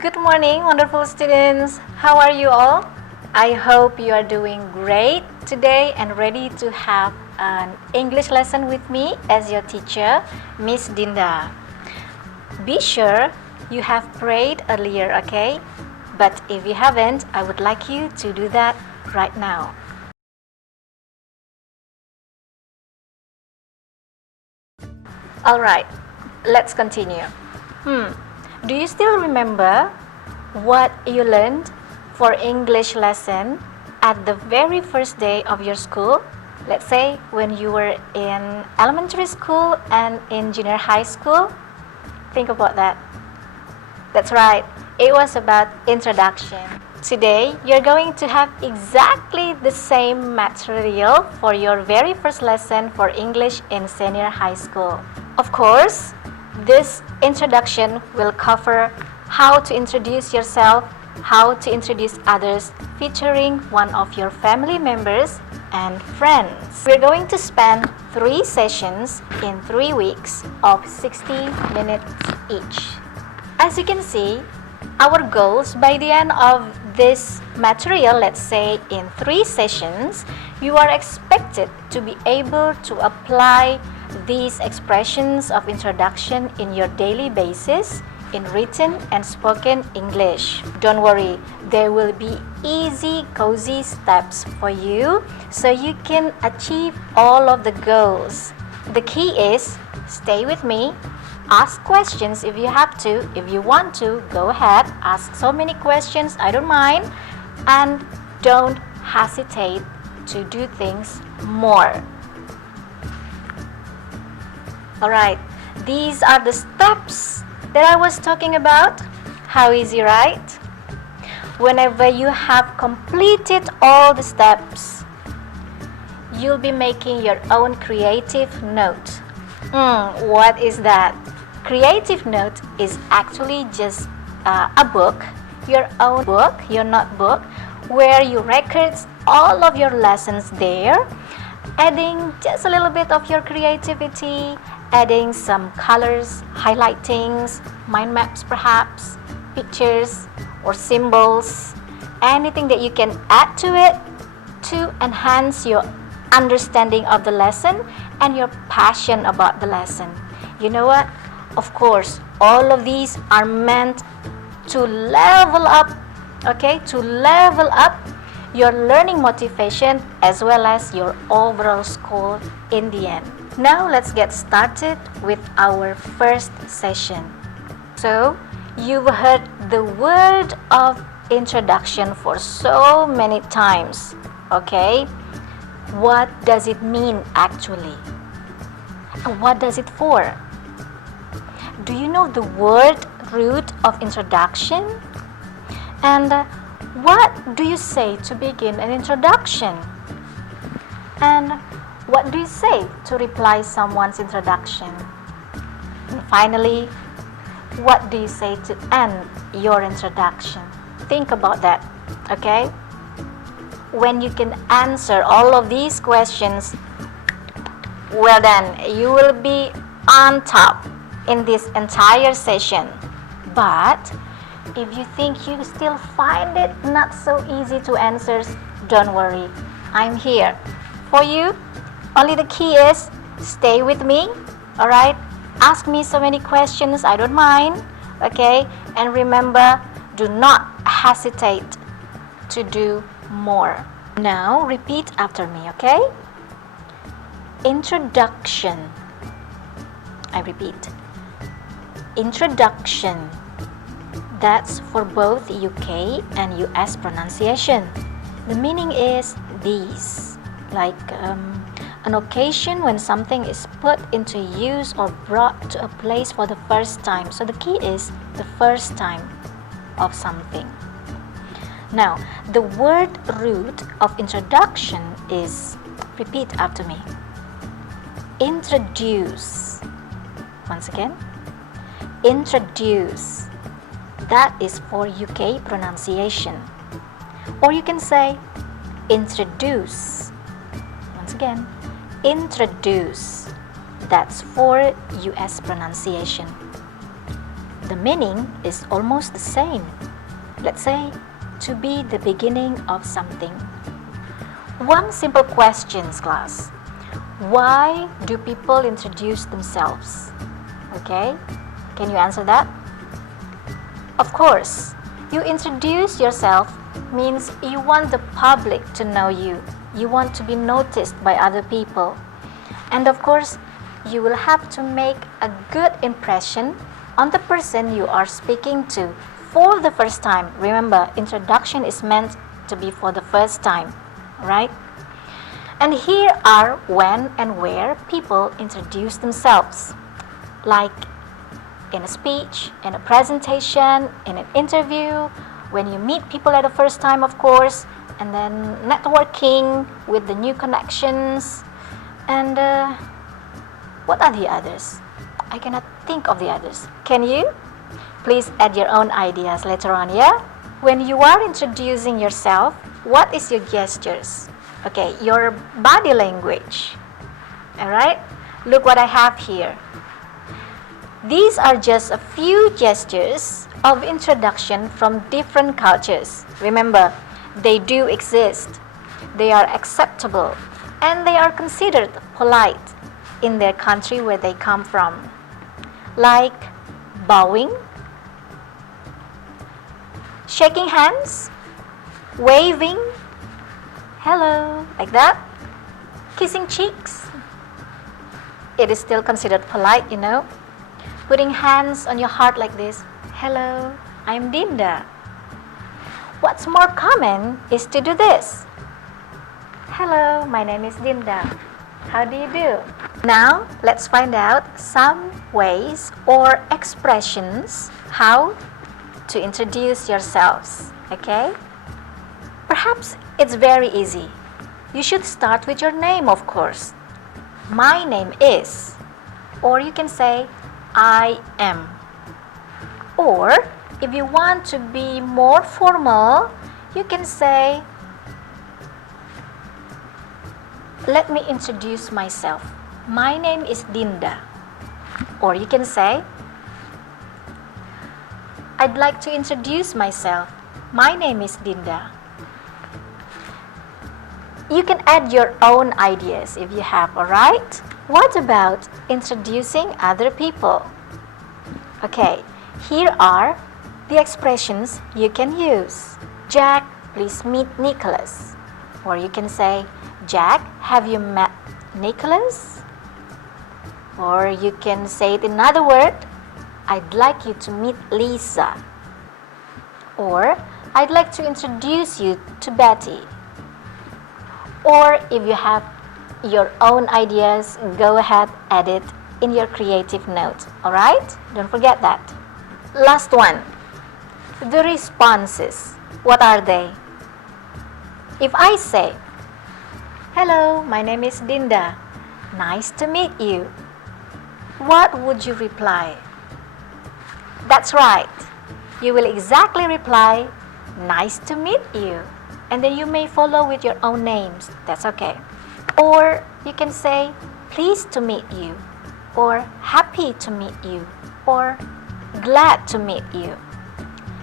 Good morning, wonderful students. How are you all? I hope you are doing great today and ready to have an English lesson with me as your teacher, Miss Dinda. Be sure you have prayed earlier, okay? But if you haven't, I would like you to do that right now. Alright, let's continue. Do you still remember what you learned for English lesson at the very first day of your school? Let's say when you were in elementary school and in junior high school. Think about that. That's right, it was about introduction. Today, you're going to have exactly the same material for your very first lesson for English in senior high school. Of course, this introduction will cover how to introduce yourself, how to introduce others, featuring one of your family members and friends. We're going to spend 3 sessions in 3 weeks of 60 minutes each. As you can see, our goals by the end of this material, let's say in 3 sessions, you are expected to be able to apply these expressions of introduction in your daily basis in written and spoken English. Don't worry, there will be easy, cozy steps for you so you can achieve all of the goals. The key is stay with me. Ask questions if you have to. If you want to, go ahead. Ask so many questions, I don't mind. And don't hesitate to do things more. Alright, these are the steps that I was talking about. How easy, right? Whenever you have completed all the steps, you'll be making your own creative note. What is that? Creative note is actually just a book, your own book, your notebook, where you record all of your lessons there, adding just a little bit of your creativity, adding some colors, highlightings, mind maps perhaps, pictures or symbols, anything that you can add to it to enhance your understanding of the lesson and your passion about the lesson. You know what? Of course, all of these are meant to level up, okay? To level up your learning motivation as well as your overall score in the end. Now let's get started with our first session. So, you've heard the word of introduction for so many times, okay? What does it mean actually? And what does it for? Do you know the word root of introduction? And what do you say to begin an introduction? And what do you say to reply someone's introduction? And finally, what do you say to end your introduction? Think about that, okay? When you can answer all of these questions, well then, you will be on top in this entire session. But if you think you still find it not so easy to answer, don't worry. I'm here for you. Only the key is stay with me, alright? Ask me so many questions, I don't mind, okay? And remember, do not hesitate to do more. Now repeat after me, okay? Introduction. I repeat. Introduction. That's for both UK and US pronunciation. The meaning is these, like an occasion when something is put into use or brought to a place for the first time. So the key is the first time of something. Now, the word root of introduction is, repeat after me, introduce. Once again, introduce. That is for UK pronunciation. Or you can say introduce. Once again, introduce. That's for US pronunciation. the meaning is almost the same. Let's say, to be the beginning of something. One simple question, class. Why do people introduce themselves? Okay, can you answer that? Of course, you introduce yourself means you want the public to know you. You want to be noticed by other people. And of course, you will have to make a good impression on the person you are speaking to for the first time. Remember, introduction is meant to be for the first time, right? And here are when and where people introduce themselves. Like in a speech, in a presentation, in an interview, when you meet people at the first time, of course, and then networking with the new connections. And what are the others? I cannot think of the others. Can you? Please add your own ideas later on, yeah? When you are introducing yourself, what is your gestures? Okay, your body language. Alright? Look what I have here. These are just a few gestures of introduction from different cultures. Remember, they do exist. They are acceptable and they are considered polite in their country where they come from. Like bowing, shaking hands, waving, hello, like that, kissing cheeks. It is still considered polite, you know. Putting hands on your heart like this. Hello, I'm Dinda. What's more common is to do this. Hello, my name is Dinda. How do you do? Now, let's find out some ways or expressions how to introduce yourselves, okay? Perhaps it's very easy. You should start with your name, of course. My name is, or you can say, I am. Or, if you want to be more formal, you can say, let me introduce myself. My name is Dinda. Or you can say, I'd like to introduce myself. My name is Dinda. You can add your own ideas if you have, alright? What about introducing other people? Okay, here are the expressions you can use. Jack, please meet Nicholas. Or you can say, Jack, have you met Nicholas? Or you can say it in another word, I'd like you to meet Lisa. Or, I'd like to introduce you to Betty. Or if you have your own ideas, go ahead, add it in your creative note. Alright? Don't forget that. Last one. The responses. What are they? If I say, hello, my name is Dinda. Nice to meet you. What would you reply? That's right. You will exactly reply, nice to meet you. And then you may follow with your own names. That's okay. Or you can say, pleased to meet you. Or happy to meet you. Or glad to meet you.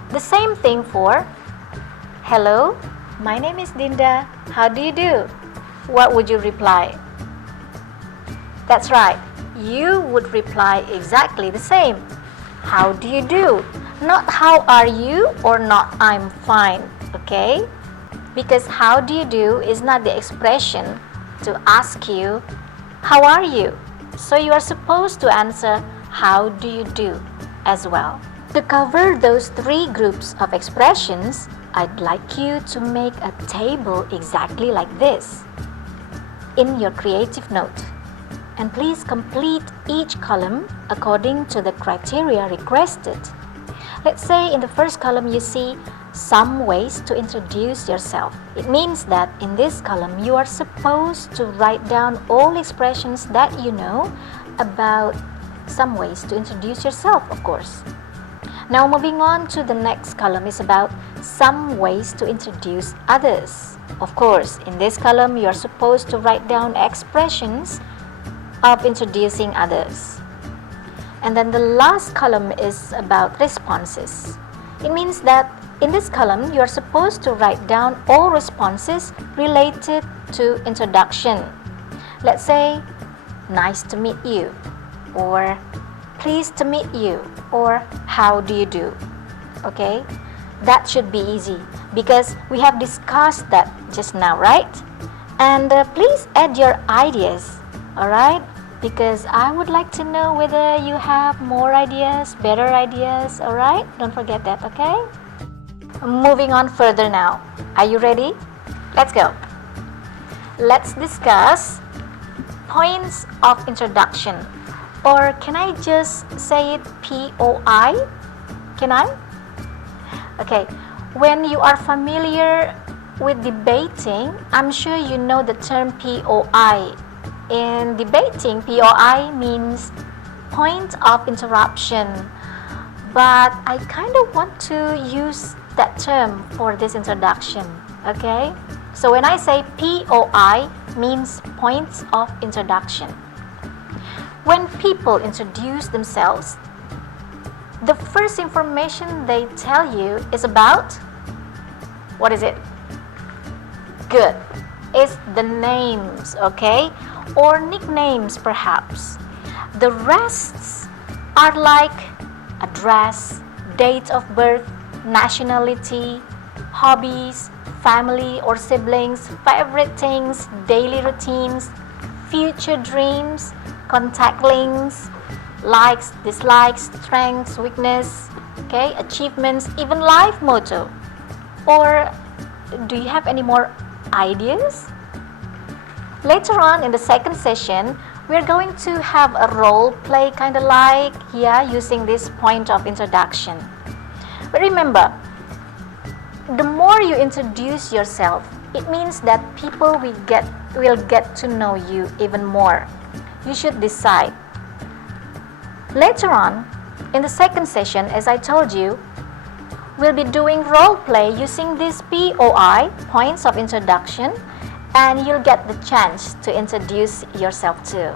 The same thing for, hello, my name is Dinda. How do you do? What would you reply? That's right. You would reply exactly the same. How do you do? Not how are you or not I'm fine. Okay? Because how do you do is not the expression to ask you, how are you? So you are supposed to answer, how do you do as well. To cover those three groups of expressions, I'd like you to make a table exactly like this in your creative note. And please complete each column according to the criteria requested. Let's say in the first column you see some ways to introduce yourself. It means that in this column you are supposed to write down all expressions that you know about some ways to introduce yourself, of course. Now moving on to the next column is about some ways to introduce others. Of course, in this column you are supposed to write down expressions of introducing others. And then the last column is about responses. It means that in this column, you are supposed to write down all responses related to introduction. Let's say, nice to meet you, or pleased to meet you, or how do you do? Okay, that should be easy because we have discussed that just now, right? And please add your ideas, alright? Because I would like to know whether you have more ideas, better ideas, alright? Don't forget that, okay? Moving on further now. Are you ready? Let's go. Let's discuss points of introduction. Or can I just say it POI? Can I? Okay. When you are familiar with debating, I'm sure you know the term POI. In debating, POI means point of interruption. But I kind of want to use that term for this introduction. Okay? So when I say POI, means points of introduction. When people introduce themselves, the first information they tell you is about, what is it? Good. It's the names, okay? Or nicknames perhaps. The rests are like address, date of birth, nationality, hobbies, family or siblings, favorite things, daily routines, future dreams, contact links, likes, dislikes, strengths, weakness, okay, achievements, even life motto. Or do you have any more ideas? Later on in the second session, we're going to have a role play kind of like, using this point of introduction. But remember, the more you introduce yourself, it means that people will get to know you even more. You should decide. Later on, in the second session, as I told you, we'll be doing role play using this POI, points of introduction, and you'll get the chance to introduce yourself too.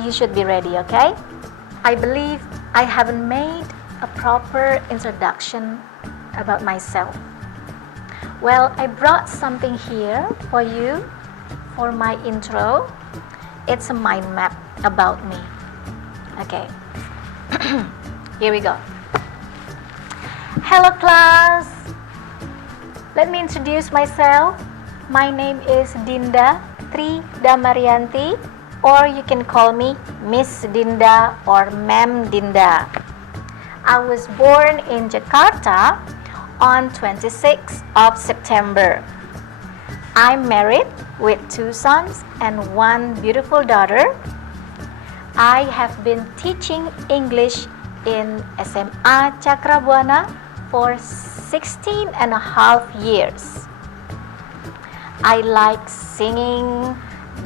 You should be ready, okay? I believe I haven't made a proper introduction about myself. Well, I brought something here for you for my intro. It's a mind map about me. Okay, here we go. Hello class! Let me introduce myself. My name is Dinda Tri Damarianti, or you can call me Miss Dinda or Ma'am Dinda. I was born in Jakarta on 26th of September. I'm married with 2 sons and 1 beautiful daughter. I have been teaching English in SMA Cakrabuana for 16 and a half years. I like singing,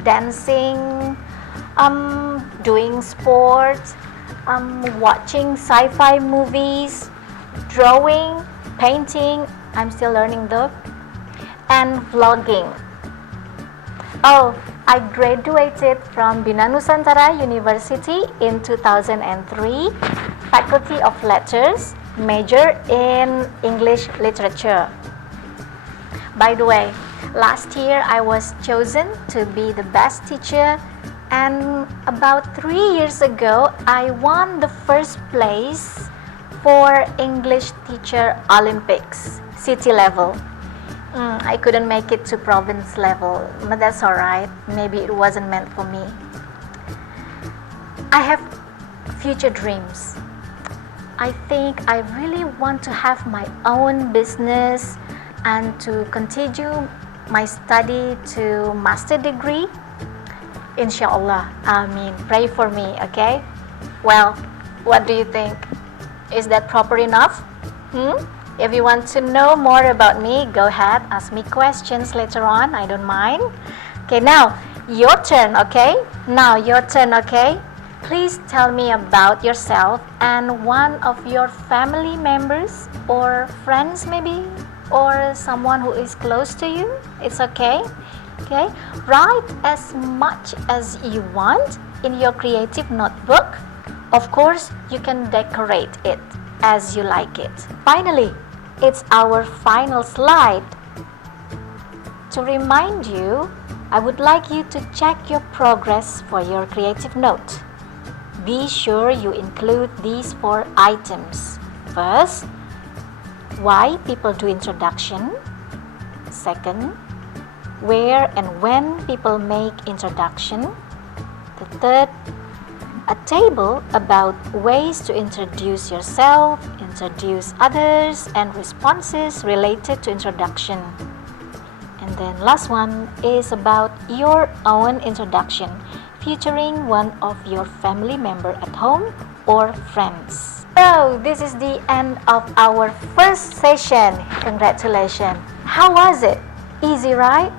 dancing, doing sports, watching sci-fi movies, drawing, painting, I'm still learning though, and vlogging. Oh, I graduated from Bina Nusantara University in 2003, Faculty of Letters, major in English Literature. By the way, last year I was chosen to be the best teacher, and about 3 years ago I won the first place for English Teacher Olympics, city level. I couldn't make it to province level, but that's alright. Maybe it wasn't meant for me. I have future dreams. I think I really want to have my own business and to continue my study to master degree. Inshallah, Ameen. Pray for me, okay? Well, what do you think? Is that proper enough? If you want to know more about me, go ahead, ask me questions later on. I don't mind. Okay, now your turn, okay? Now your turn, okay? Please tell me about yourself and one of your family members or friends maybe, or someone who is close to you. It's okay. Okay? Write as much as you want in your creative notebook. Of course, you can decorate it as you like it. Finally, it's our final slide. To remind you, I would like you to check your progress for your creative note. Be sure you include these 4 items. First, why people do introduction. Second, where and when people make introduction. The third, a table about ways to introduce yourself, introduce others, and responses related to introduction. And then last one is about your own introduction, featuring one of your family member at home or friends. So this is the end of our first session. Congratulations. How was it? Easy, right?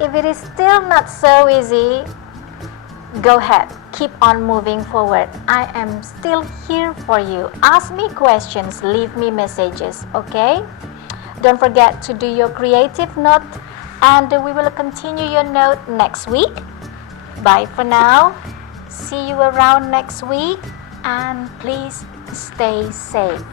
If it is still not so easy, go ahead. Keep on moving forward. I am still here for you. Ask me questions, leave me messages, okay? Don't forget to do your creative note, and we will continue your note next week. Bye for now. See you around next week, and please stay safe.